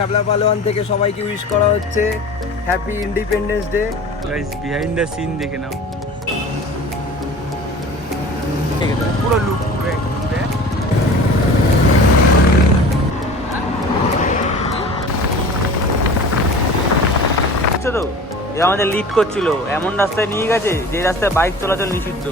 ছাবলা পালোয়ান থেকে সবাইকে উইশ করা হচ্ছে happy independence day. Guys behind the scene দেখে নাও, পুরো লুক তো এ আমাদের লিড করছিল, এমন রাস্তায় নিয়ে গেছে যে রাস্তায় বাইক চলাচল নিষিদ্ধ।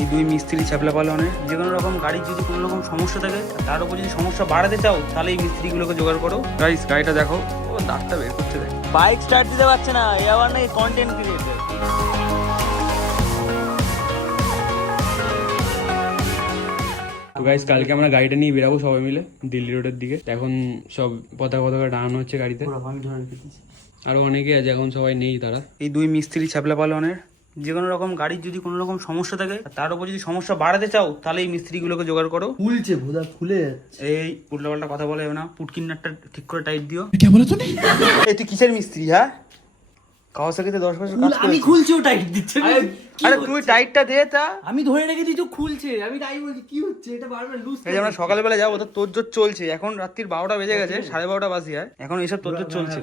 এই দুই মিস্ত্রি ছাপলা পালনের যে কোনো রকম গাড়ির যদি কোনো রকম সমস্যা থাকে, তার উপর যদি সমস্যা বাড়াতে চাও তাহলে এই মিস্ত্রিগুলোকে জোগাড় করো। গাইস গাড়িটা দেখো, ও দাঁতটা বের করতে দেয়, বাইক স্টার্ট দিতে পারছে না, এ আবার নাকি কন্টেন্ট ক্রিয়েটর। তো গাইস কালকে আমরা গাড়িটা নিয়ে বেরাবো সবাই মিলে দিল্লি রোডের দিকে। এখন সব পতাকা টানানো হচ্ছে গাড়িতে, আরো অনেকে আছে, এখন সবাই নেই তারা। এই দুই মিস্ত্রি ছাপলা পালনের যে কোনো রকম গাড়ির যদি কোনো রকম সমস্যা থাকে, তার উপর যদি সমস্যা বাড়াতে চাও তাহলে এই মিস্ত্রিগুলোকে জোগাড় করো। খুলছে ভোদা, খুলে এই উল্টাপাল্টা কথা বলে না, পুটকিনারটা ঠিক করে টাইট দিও। এই তুই কিসের মিস্ত্রি? হ্যাঁ, কাওয়াসাকিতে 10 বছর কাজ করেছিস। আমি খুলছি, ও টাইট দিচ্ছে। আরে তুই টাইটটা দে, তা আমি ধরে রেখেছি, তো খুলছে, আমি তাই বলছি কি হচ্ছে এটা বারবার লুজ। এই যে আমরা সকালবেলা যাবো, তো তোরজোর চলছে, এখন রাত্রির 12টা বেজে গেছে, 12:30 বাজে, এখন এইসব তোরজোর চলছে।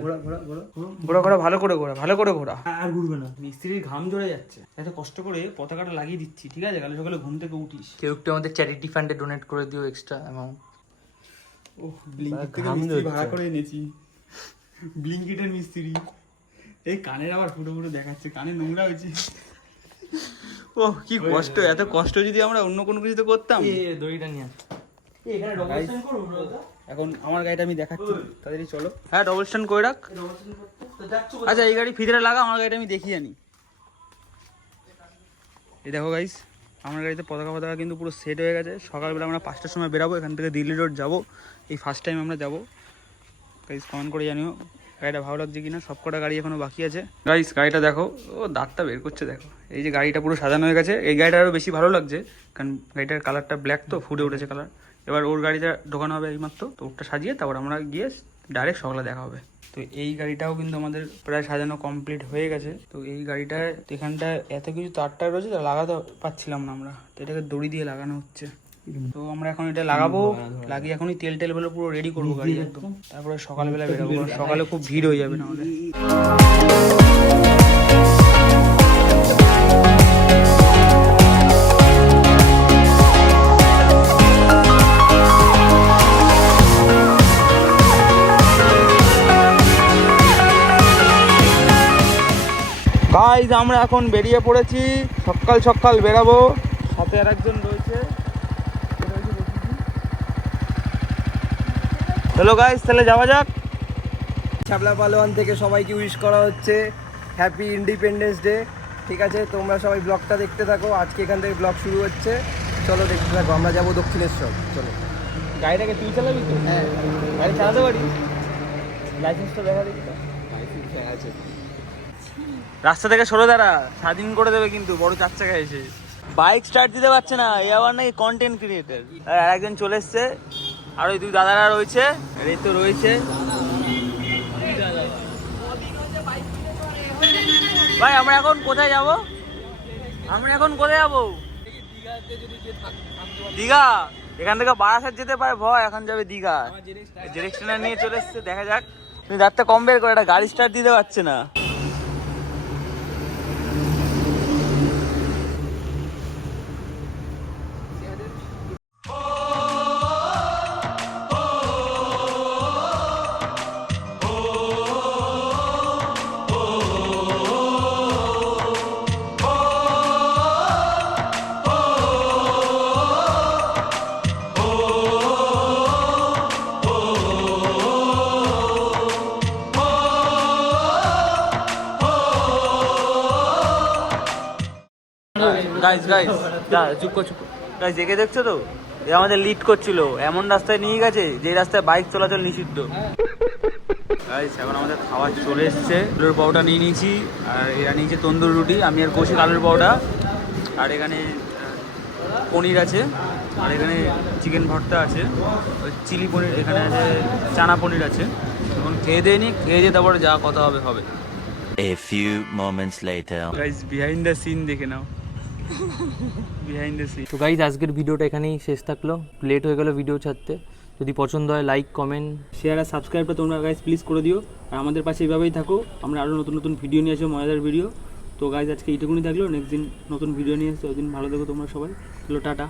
ঘোরা ভালো করে ঘোরা, ভালো করে ঘোরা, আর ঘুরবে না। মিস্ত্রির ঘাম ঝরে যাচ্ছে, এত কষ্ট করে পতাকাটা লাগিয়ে দিচ্ছি, ঠিক আছে? কাল সকালে ঘুম থেকে উঠিস, কেউ একটু আমাদের চ্যারিটি ফান্ডে ডোনেট করে দিও এক্সট্রা অ্যামাউন্ট। ও ব্লিঙ্কিট থেকে মিস্ত্রি ভাড়া করে এনেছি, ব্লিঙ্কিটের মিস্ত্রি। এই কানের আবার ফুটো ফুটো দেখাচ্ছে, কানে নোংরা হয়েছে। ও কি কষ্ট, এত কষ্ট যদি আমরা অন্য কোনো কিছুতে করতাম। দড়িটা নিয়ে এখানে ডবল স্ট্যান্ড করব ব্রো। এখন আমার গাড়িটা আমি দেখাচ্ছি, তাড়াতাড়ি চলো। হ্যাঁ ডবল স্ট্যান্ড করে রাখ। আচ্ছা এই গাড়ি ফিরে লাগা, আমার গাড়িটা আমি দেখিয়ে আনি। এই দেখো গাইস, আমার গাড়িতে পতাকা কিন্তু পুরো সেট হয়ে গেছে। সকালবেলা আমরা 5টার সময় বেরাবো, এখান থেকে দিল্লি রোড যাবো। এই ফার্স্ট টাইম আমরা যাবো। গাইস কমেন্ট করে জানিও গাড়িটা ভালো লাগছে কিনা। সব কটা গাড়ি এখনো বাকি আছে। গাইস গাড়িটা দেখো, ও দাঁতটা বের করছে দেখো। এই যে গাড়িটা পুরো সাজানো হয়ে গেছে, এই গাড়িটা আরও বেশি ভালো লাগছে, কারণ গাড়িটার কালারটা ব্ল্যাক, তো ফুটে উঠেছে কালার। এবার ওর গাড়িটা ঢোকানো হবে এইমাত্র, তো ওরটা সাজিয়ে তারপর আমরা গিয়ে ডাইরেক্ট সকালে দেখা হবে। তো এই গাড়িটাও কিন্তু আমাদের প্রায় সাজানো কমপ্লিট হয়ে গেছে। তো এই গাড়িটায় এখানটায় এত কিছু তারটা রয়েছে, তো লাগাতে পারছিলাম না আমরা, তো এটাকে দড়ি দিয়ে লাগানো হচ্ছে। তো আমরা এখন এটা লাগাবো, লাগিয়ে এখনই তেল বলে পুরো রেডি করবো গাড়ি একদম, তারপরে সকালবেলা বেরোবো। সকালে খুব ভিড় হয়ে যাবে নাহলে। গাইস আমরা এখন বেরিয়ে পড়েছি, সকাল বেরাবো। সাথে আর একজন রয়েছে। চলো গাইস তাহলে যাওয়া যাক। ছাবলা পালোয়ান থেকে সবাইকে উইশ করা হচ্ছে হ্যাপি ইন্ডিপেন্ডেন্স ডে। ঠিক আছে, তোমরা সবাই ব্লগটা দেখতে থাকো। আজকে এখান থেকে ব্লগ শুরু হচ্ছে, চলো দেখতে থাকো। আমরা যাবো দক্ষিণেশ্বর, চলো। গাড়িটাকে তুই চালাবি তো? হ্যাঁ, গাড়ি চালাতে পারি? লাইসেন্সটা দেখা দেখি তো। রাস্তা থেকে সরে দাঁড়া, স্বাধীন করে দেবে কিন্তু বড় 4 চাকা এসে। বাইক স্টার্ট দিতে পারছে না, এ আবার নাকি কন্টেন্ট ক্রিয়েটর। আর একজন চলে এসছে, আর ওই 2 দাদারা রয়েছে, রেতো রয়েছে। ভাই আমরা এখন কোথায় যাব? দীঘা। এখান থেকে বারাসাত যেতে পারে ভয়, এখন যাবে দীঘা। ডিরেকশনার নিয়ে চলে এসছে, দেখা যাক। তুমি দাঁতটা কম বের করে, একটা গাড়ি স্টার্ট দিতে পারছে না। গাইস চুপ কর। গাইস দেখে দেখছো তো, এ আমাদের লিড করছিল, এমন রাস্তায় নিয়ে গেছে যে রাস্তায় বাইক চলাচল নিষিদ্ধ। গাইস এখন আমাদের খাবার চলে এসছে। আলুর পাউডার নিয়ে নিয়েছি, আর এরা নিয়েছে তন্দুর রুটি, আমি আর কৌশিক আলুর পাউডার। আর এখানে পনির আছে, আর এখানে চিকেন ভর্তা আছে, চিলি পনির, এখানে আছে চানা পনির আছে। এখন খেয়ে দিয়ে তারপরে যা কথা হবে। A few moments later. Guys behind the scene দেখে নাও। Behind the scene. তো গাইজ আজকের ভিডিওটা এখানেই শেষ থাকলো, লেট হয়ে গেল ভিডিও ছাড়তে। যদি পছন্দ হয় লাইক কমেন্ট শেয়ার আর সাবস্ক্রাইবটা তোমরা গাইজ প্লিজ করে দিও, আর আমাদের পাশে এইভাবেই থাকো। আমরা আরও নতুন নতুন ভিডিও নিয়ে আসবো, মজাদার ভিডিও। তো গাইজ আজকে এইটুকুনি থাকলো, নেক্সট দিন নতুন ভিডিও নিয়ে আসছে, ওই দিন ভালো থেকো তোমরা সবাই। চলো টাটা।